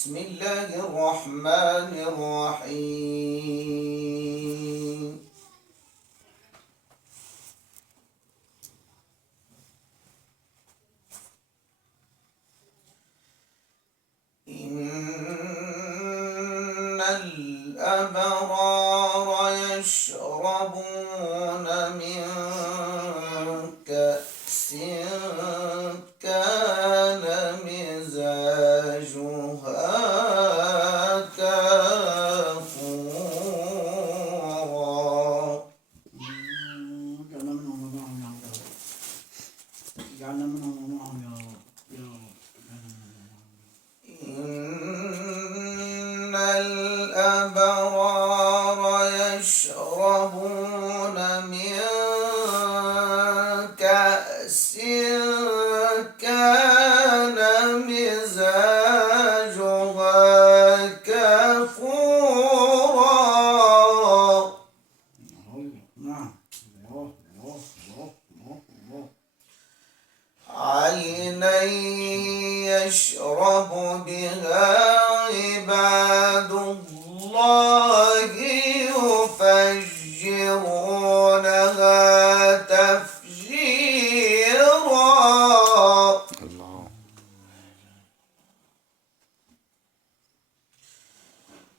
بسم الله الرحمن الرحيم. إن الأبرار يشربون من كأس كان مزاجها كافورا. إن الأبرار يشربون من كأس كان مزاجها كافورا. عينا يشرب بها عباد الله يفجرونها تفجيرا.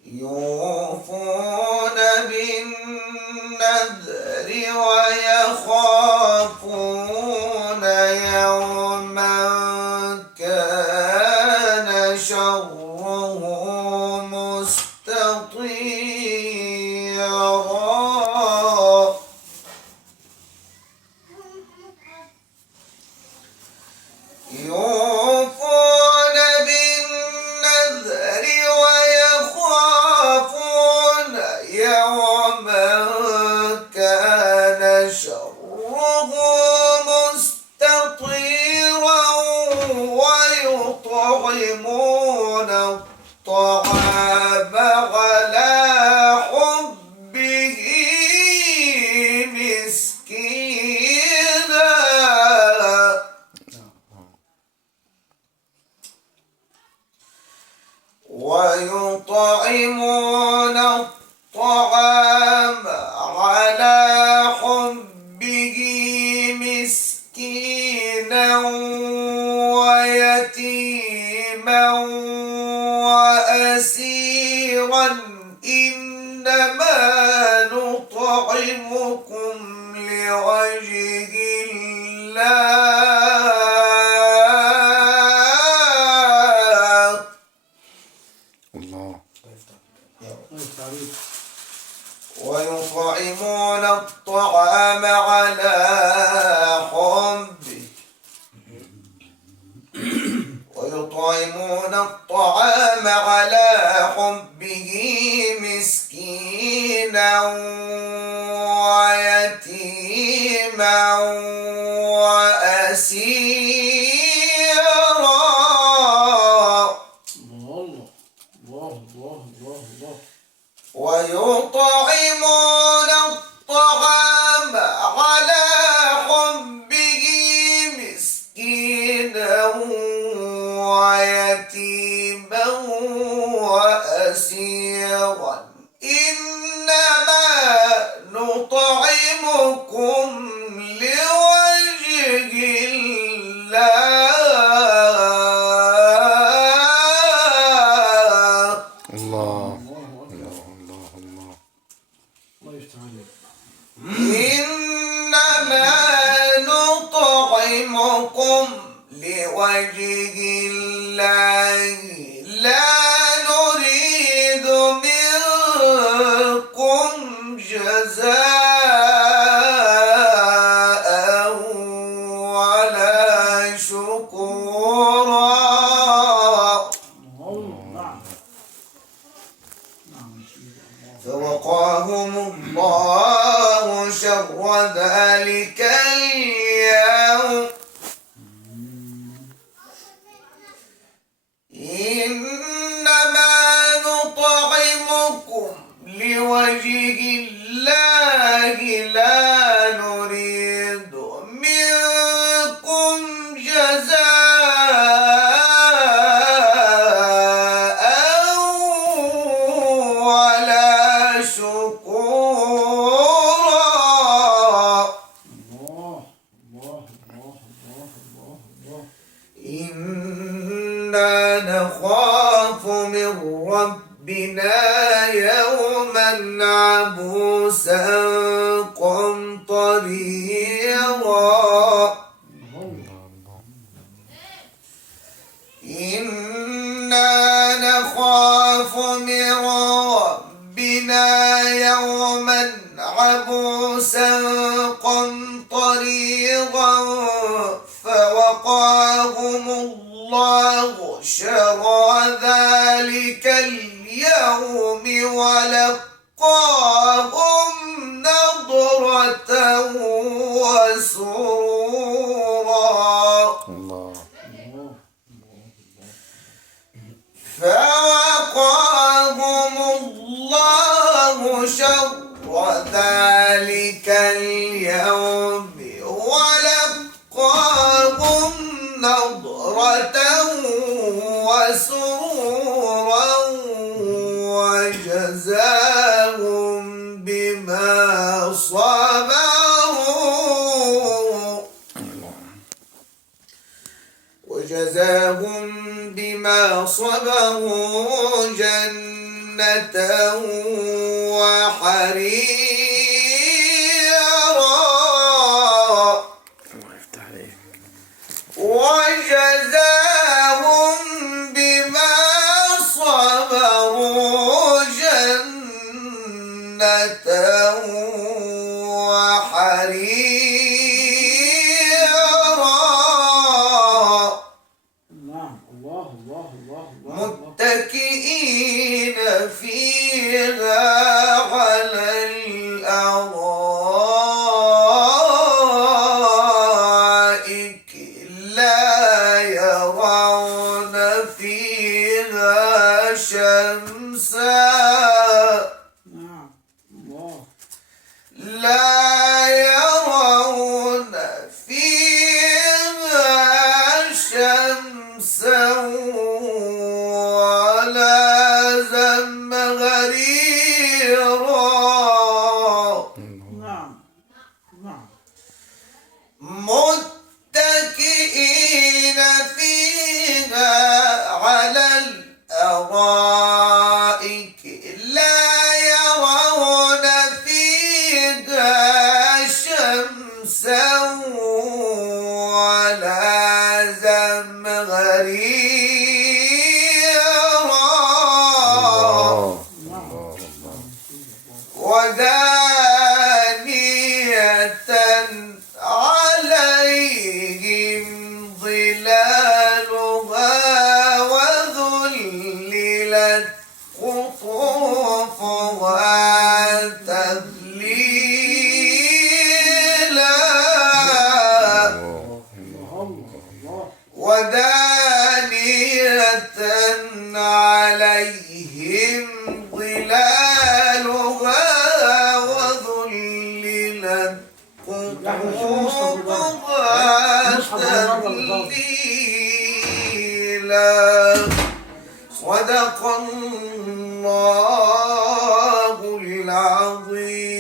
يوفون بالنذر ويخافون يوما كان شره مستطيرا. يوفون بالنذر ويخافون يوما كان شره مستطيرا ويطعمون الطعام على حبه مسكينا ويطعمون الطعام على حبه مسكينا ويتيما وأسيرا إنما نطعمكم لوجه الله. ويطعمون الطعام على حبه مسكينا ويتيما وأسيرا. ويطعمون الطعام على حبه مسكينا ويتيما وأسيرا إنما نطعمكم لوجه الله. إنما نطعمكم لوجه الله لا نريد نخاف من ربنا يوما عبوسا قمطريرا إنا نخاف من ربنا يوما عبوسا قمطريرا فوقاهم الله شر ذلك اليوم ولقاهم نضرة وسرورا فوقاهم الله شر ذلك اليوم ولقاهم نضرة وسرورا وجزاهم بما صبروا جنة وحريرا وجزاهم بما صبروا جنة وحريرا متكئين فيها على الأرائك لا يرون فيها شمسا لا يرون فيها شمسا ولا زمهريرا متكئين فيها على الأرائك لا يرون فيها شمسا ولا زمهريرا ودانية عليهم ظلالها وذللت قطوفها تذليلا ودانية عليهم ظلالها وذللت قطوفها تذليلا صدق الله العظيم.